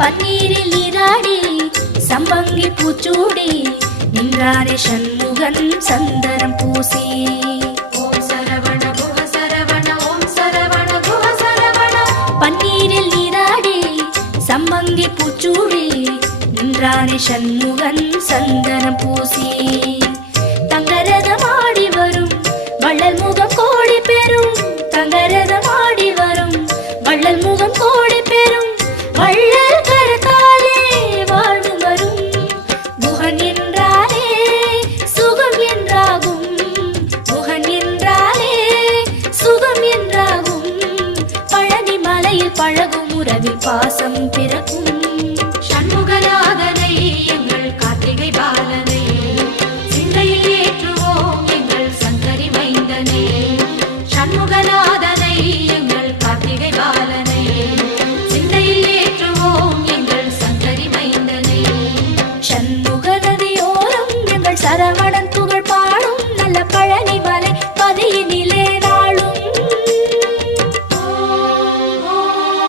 பன்னீரில் நீராடி சம்பங்கி பூச்சூடி நின்றாரே சண்முகன் சந்தனம் பூசி. ஓம் சரவண குஹ சரவண ஓம் சரவண குஹ சரவண. பன்னீரில் நீராடி சம்பங்கி பூச்சூடி நின்றாரே சண்முகன் சந்தனம் பூசி. தங்கரதமாடி வரும் வள்ளல் முகம் கோடி பெறும். தங்கரதமாடி வரும் வள்ளல் முகம் கோடி பெறும். வள்ளல் கரத்தாலே வாழ்வு வரும். குஹன் என்றாலே சுகம் என்றாகும். குஹன் என்றாலே சுகம் என்றாகும். பழனி மலையில் பழகும் உறவில் பாசம் பிறக்கும். சண்முகநாதனை எங்கள் கார்த்திகை பாலனை சிந்தையில் ஏற்றுவோம் எங்கள் சங்கரி மைந்தனே. சண்முகநாதனை எங்கள் கார்த்திகை பாலனை சிந்தையில் ஏற்றுவோம் எங்கள் சங்கரி மைந்தனே. சண்முக நதியோரம் எங்கள் சரவணன் புகழ் பாடும் நல்ல பழனி